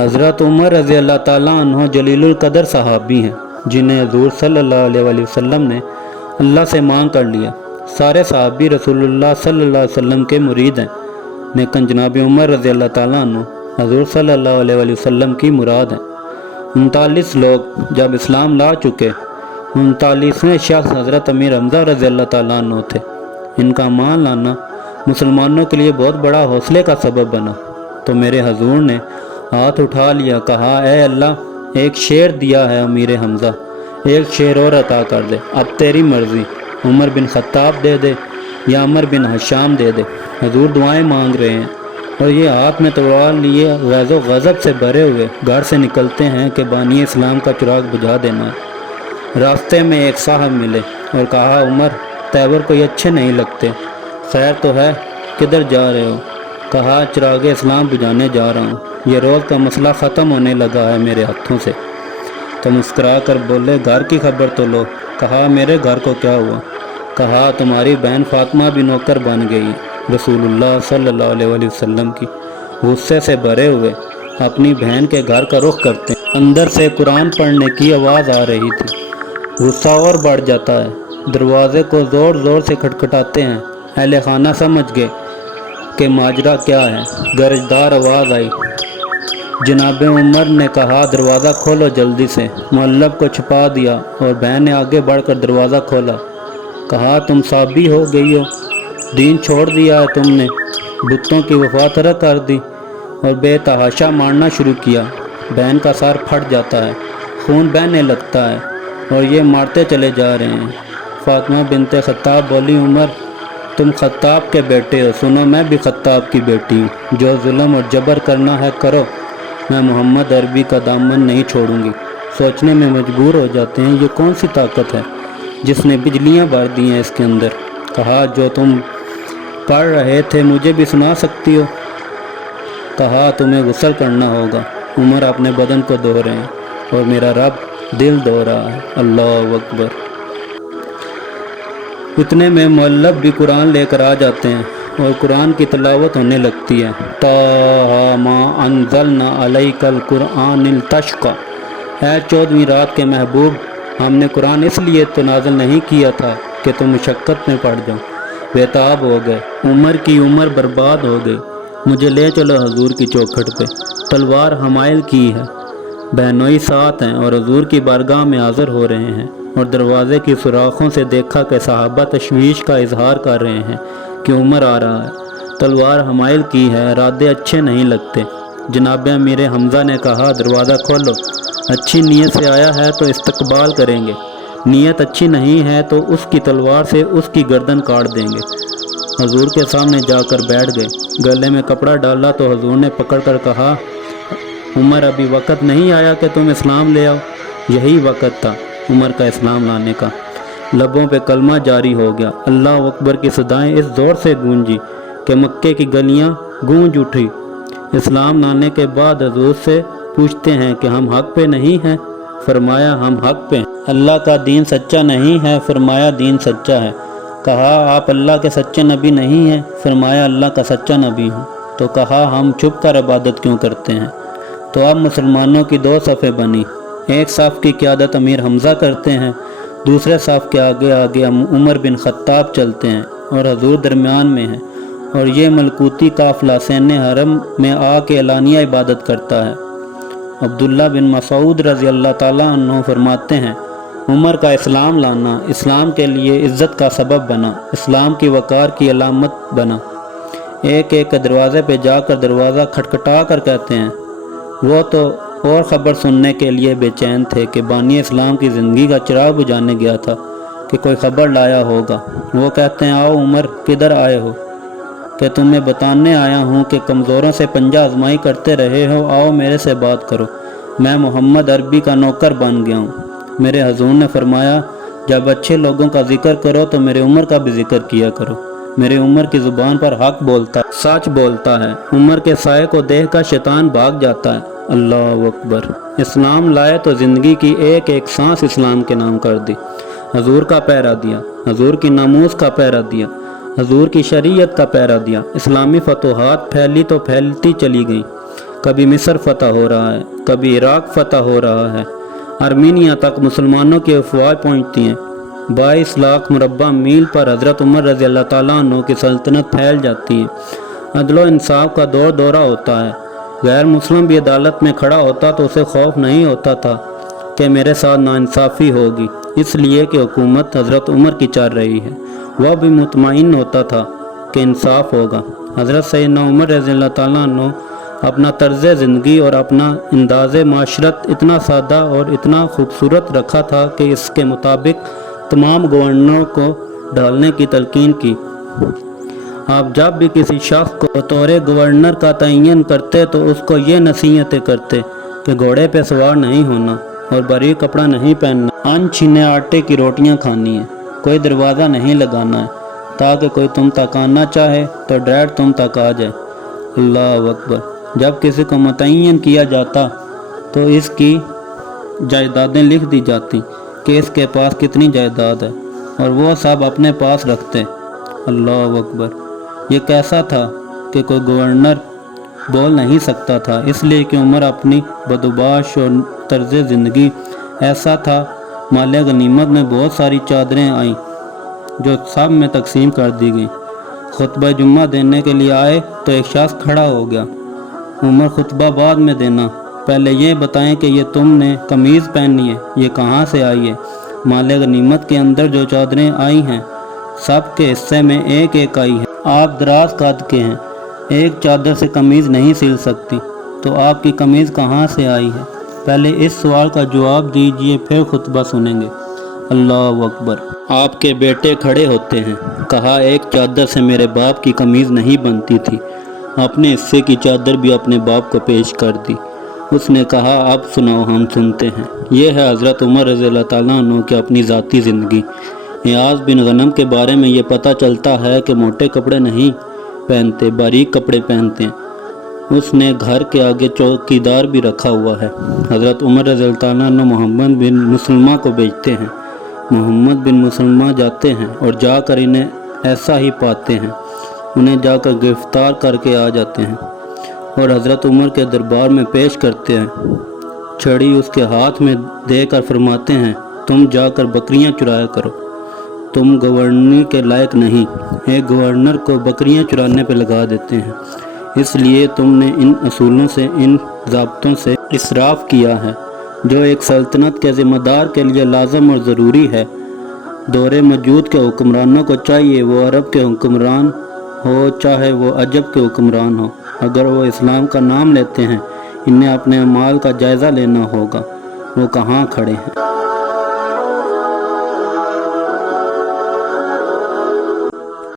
حضرت عمر رضی اللہ تعالیٰ عنہ جلیل القدر صحابی ہیں جنہیں حضور صلی اللہ علیہ وسلم نے اللہ سے مانگ کر لیا۔ سارے صحابی رسول اللہ صلی اللہ علیہ وسلم کے مرید ہیں، لیکن جناب عمر رضی اللہ تعالیٰ عنہ حضور صلی اللہ علیہ وسلم کی مراد ہیں۔ 39 لوگ جب اسلام لا چکے، 39ویں شخص حضرت امیر حمزہ رضی اللہ تعالیٰ عنہ تھے۔ ان کا مان لانا مسلمانوں کے لیے بہت بڑا حوصلے کا سبب بنا، تو میرے حضور نے ہاتھ اٹھا لیا، کہا اے اللہ، ایک شعر دیا ہے امیر حمزہ، ایک شعر اور عطا کر دے، اب تیری مرضی، عمر بن خطاب دے دے یا عمر بن حشام دے دے۔ حضور دعائیں مانگ رہے ہیں اور یہ ہاتھ میں تلوار لیے غیظ و غضب سے بھرے ہوئے گھر سے نکلتے ہیں کہ بانی اسلام کا چراغ بجھا دینا ہے۔ راستے میں ایک صاحب ملے اور کہا عمر، تیور کوئی اچھے نہیں لگتے، خیر تو ہے، کدھر جا رہے ہو؟ کہا چراغ اسلام بجھانے جا رہا ہوں، یہ روز کا مسئلہ ختم ہونے لگا ہے میرے ہاتھوں سے۔ تو مسکرا کر بولے گھر کی خبر تو لو۔ کہا میرے گھر کو کیا ہوا؟ کہا تمہاری بہن فاطمہ بھی نوکر بن گئی۔ رسول اللہ صلی اللہ علیہ وسلم کی غصے سے بھرے ہوئے اپنی بہن کے گھر کا رخ کرتے ہیں۔ اندر سے قرآن پڑھنے کی آواز آ رہی تھی۔ غصہ اور بڑھ جاتا ہے، دروازے کو زور زور سے کھٹکھٹاتے ہیں۔ اہل خانہ سمجھ گئے کہ ماجرا کیا ہے، گرجدار آواز آئی۔ جناب عمر نے کہا دروازہ کھولو جلدی سے۔ معلب کو چھپا دیا اور بہن نے آگے بڑھ کر دروازہ کھولا۔ کہا تم صابی ہو گئی ہو، دین چھوڑ دیا ہے تم نے، بتوں کی وفا ترک کر دی اور بے تحاشا مارنا شروع کیا۔ بہن کا سر پھٹ جاتا ہے، خون بہنے لگتا ہے اور یہ مارتے چلے جا رہے ہیں۔ فاطمہ بنت خطاب بولی عمر تم خطاب کے بیٹے ہو، سنو میں بھی خطاب کی بیٹی ہوں، جو ظلم اور جبر کرنا ہے کرو، میں محمد عربی کا دامن نہیں چھوڑوں گی۔ سوچنے میں مجبور ہو جاتے ہیں یہ کون سی طاقت ہے جس نے بجلیاں بھر دی ہیں اس کے اندر۔ کہا جو تم پڑھ رہے تھے مجھے بھی سنا سکتی ہو؟ کہا تمہیں غسل کرنا ہوگا، عمر اپنے بدن کو دھو رہے ہیں اور میرا رب دل دھو رہا ہے۔ اللہ اکبر۔ اتنے میں معلب بھی قرآن لے کر آ جاتے ہیں اور قرآن کی تلاوت ہونے لگتی ہے۔ طٰہٰ مَا أَنزَلْنَا عَلَيْكَ الْقُرْآنَ لِتَشْقَىٰ، اے 14ویں رات کے محبوب، ہم نے قرآن اس لیے تو نازل نہیں کیا تھا کہ تم مشقت میں پڑ جاؤ۔ بےتاب ہو گئے، عمر کی عمر برباد ہو گئی، مجھے لے چلو حضور کی چوکھٹ پہ، تلوار حمائل کی ہے۔ بہنوئی ساتھ ہیں اور حضور کی بارگاہ میں حاضر ہو رہے ہیں، اور دروازے کی سوراخوں سے دیکھا کہ صحابہ تشویش کا اظہار کر رہے ہیں کہ عمر آ رہا ہے، تلوار حمائل کی ہے، ارادے اچھے نہیں لگتے۔ جناب امیر حمزہ نے کہا دروازہ کھولو، اچھی نیت سے آیا ہے تو استقبال کریں گے، نیت اچھی نہیں ہے تو اس کی تلوار سے اس کی گردن کاٹ دیں گے۔ حضور کے سامنے جا کر بیٹھ گئے، گلے میں کپڑا ڈالا تو حضور نے پکڑ کر کہا عمر ابھی وقت نہیں آیا کہ تم اسلام لے آؤ؟ یہی وقت تھا عمر کا اسلام لانے کا۔ لبوں پہ کلمہ جاری ہو گیا، اللہ اکبر کی صدائیں اس زور سے گونجی کہ مکے کی گلیاں گونج اٹھی۔ اسلام لانے کے بعد حضور سے پوچھتے ہیں کہ ہم حق پہ نہیں ہیں؟ فرمایا ہم حق پہ ہیں۔ اللہ کا دین سچا نہیں ہے؟ فرمایا دین سچا ہے۔ کہا آپ اللہ کے سچے نبی نہیں ہیں؟ فرمایا اللہ کا سچا نبی ہوں۔ تو کہا ہم چھپ کر عبادت کیوں کرتے ہیں؟ تو اب مسلمانوں کی دو صفیں بنی، ایک صف کی قیادت امیر حمزہ کرتے ہیں، دوسرے صف کے آگے آگے عمر بن خطاب چلتے ہیں اور حضور درمیان میں ہیں، اور یہ ملکوتی قافلہ سین حرم میں آ کے اعلانیہ عبادت کرتا ہے۔ عبداللہ بن مسعود رضی اللہ تعالیٰ عنہ فرماتے ہیں عمر کا اسلام لانا اسلام کے لیے عزت کا سبب بنا، اسلام کی وقار کی علامت بنا۔ ایک ایک دروازے پہ جا کر دروازہ کھٹکھٹا کر کہتے ہیں وہ تو اور خبر سننے کے لیے بے چین تھے کہ بانی اسلام کی زندگی کا چراغ بجھانے گیا تھا کہ کوئی خبر لایا ہوگا۔ وہ کہتے ہیں آؤ عمر، کدھر آئے ہو؟ کہ تمہیں بتانے آیا ہوں کہ کمزوروں سے پنجہ آزمائی کرتے رہے ہو، آؤ میرے سے بات کرو، میں محمد عربی کا نوکر بن گیا ہوں۔ میرے حضور نے فرمایا جب اچھے لوگوں کا ذکر کرو تو میرے عمر کا بھی ذکر کیا کرو، میرے عمر کی زبان پر حق بولتا ہے، سچ بولتا ہے، عمر کے سائے کو دیکھ کر شیطان بھاگ جاتا ہے۔ اللہ اکبر۔ اسلام لائے تو زندگی کی ایک ایک سانس اسلام کے نام کر دی، حضور کا پیرا دیا، حضور کی ناموس کا پیرا دیا، حضور کی شریعت کا پیرا دیا۔ اسلامی فتوحات پھیلی تو پھیلتی چلی گئیں، کبھی مصر فتح ہو رہا ہے، کبھی عراق فتح ہو رہا ہے، ارمینیا تک مسلمانوں کی افواج پہنچتی ہیں، 22 لاکھ مربع میل پر حضرت عمر رضی اللہ تعالیٰ عنہ کی سلطنت پھیل جاتی ہے، عدل و انصاف کا دور دورہ ہوتا ہے، غیر مسلم بھی عدالت میں کھڑا ہوتا تو اسے خوف نہیں ہوتا تھا کہ میرے ساتھ ناانصافی ہوگی، اس لیے کہ حکومت حضرت عمر کی چل رہی ہے، وہ بھی مطمئن ہوتا تھا کہ انصاف ہوگا۔ حضرت سیدنا عمر رضی اللہ تعالیٰ عنہ اپنا طرز زندگی اور اپنا انداز معاشرت اتنا سادہ اور اتنا خوبصورت رکھا تھا کہ اس کے مطابق تمام گورنروں کو ڈھالنے کی تلقین کی۔ آپ جب بھی کسی شخص کو بطور گورنر کا تعین کرتے تو اس کو یہ نصیحتیں کرتے کہ گھوڑے پہ سوار نہیں ہونا اور باریک کپڑا نہیں پہننا، ان چھنے آٹے کی روٹیاں کھانی ہیں، کوئی دروازہ نہیں لگانا ہے تاکہ کوئی تم تک آنا چاہے تو ڈائریکٹ تم تک آ جائے۔ اللہ اکبر۔ جب کسی کو متعین کیا جاتا تو اس کی جائیدادیں لکھ دی جاتی کہ اس کے پاس کتنی جائیداد ہے اور وہ سب اپنے پاس رکھتے۔ اللہ اکبر۔ یہ کیسا تھا کہ کوئی گورنر بول نہیں سکتا تھا، اس لیے کہ عمر اپنی بدوباش اور طرز زندگی ایسا تھا۔ مال غنیمت میں بہت ساری چادریں آئیں جو سب میں تقسیم کر دی گئیں۔ خطبہ جمعہ دینے کے لیے آئے تو ایک شخص کھڑا ہو گیا، عمر خطبہ بعد میں دینا، پہلے یہ بتائیں کہ یہ تم نے قمیض پہنی ہے، یہ کہاں سے آئی ہے؟ مال غنیمت کے اندر جو چادریں آئی ہیں سب کے حصے میں ایک ایک آئی ہے۔ آپ دراز قد کے ہیں، ایک چادر سے قمیض نہیں سل سکتی، تو آپ کی قمیض کہاں سے آئی ہے؟ پہلے اس سوال کا جواب دیجئے، پھر خطبہ سنیں گے۔ اللہ اکبر۔ آپ کے بیٹے کھڑے ہوتے ہیں، کہا ایک چادر سے میرے باپ کی قمیض نہیں بنتی تھی، اپنے حصے کی چادر بھی اپنے باپ کو پیش کر دی۔ اس نے کہا اب سناؤ، ہم سنتے ہیں۔ یہ ہے حضرت عمر رضی اللہ تعالیٰ عنہ کی اپنی ذاتی زندگی۔ ایاز بن غنم کے بارے میں یہ پتہ چلتا ہے کہ موٹے کپڑے نہیں پہنتے، باریک کپڑے پہنتے ہیں۔ اس نے گھر کے آگے چوکیدار بھی رکھا ہوا ہے۔ حضرت عمر رضی اللہ تعالیٰ عنہ محمد بن مسلمہ کو بھیجتے ہیں، محمد بن مسلمہ جاتے ہیں اور جا کر انہیں ایسا ہی پاتے ہیں، انہیں جا کر گرفتار کر کے آ جاتے ہیں اور حضرت عمر کے دربار میں پیش کرتے ہیں۔ چھڑی اس کے ہاتھ میں دے کر فرماتے ہیں تم جا کر بکریاں چرایا کرو، تم گورنر کے لائق نہیں۔ ایک گورنر کو بکریاں چرانے پہ لگا دیتے ہیں، اس لیے تم نے ان اصولوں سے، ان ضابطوں سے اسراف کیا ہے جو ایک سلطنت کے ذمہ دار کے لیے لازم اور ضروری ہے۔ دور موجود کے حکمرانوں کو چاہیے وہ عرب کے حکمران ہو چاہے وہ عجب کے حکمران ہو، اگر وہ اسلام کا نام لیتے ہیں انہیں اپنے اعمال کا جائزہ لینا ہوگا، وہ کہاں کھڑے ہیں۔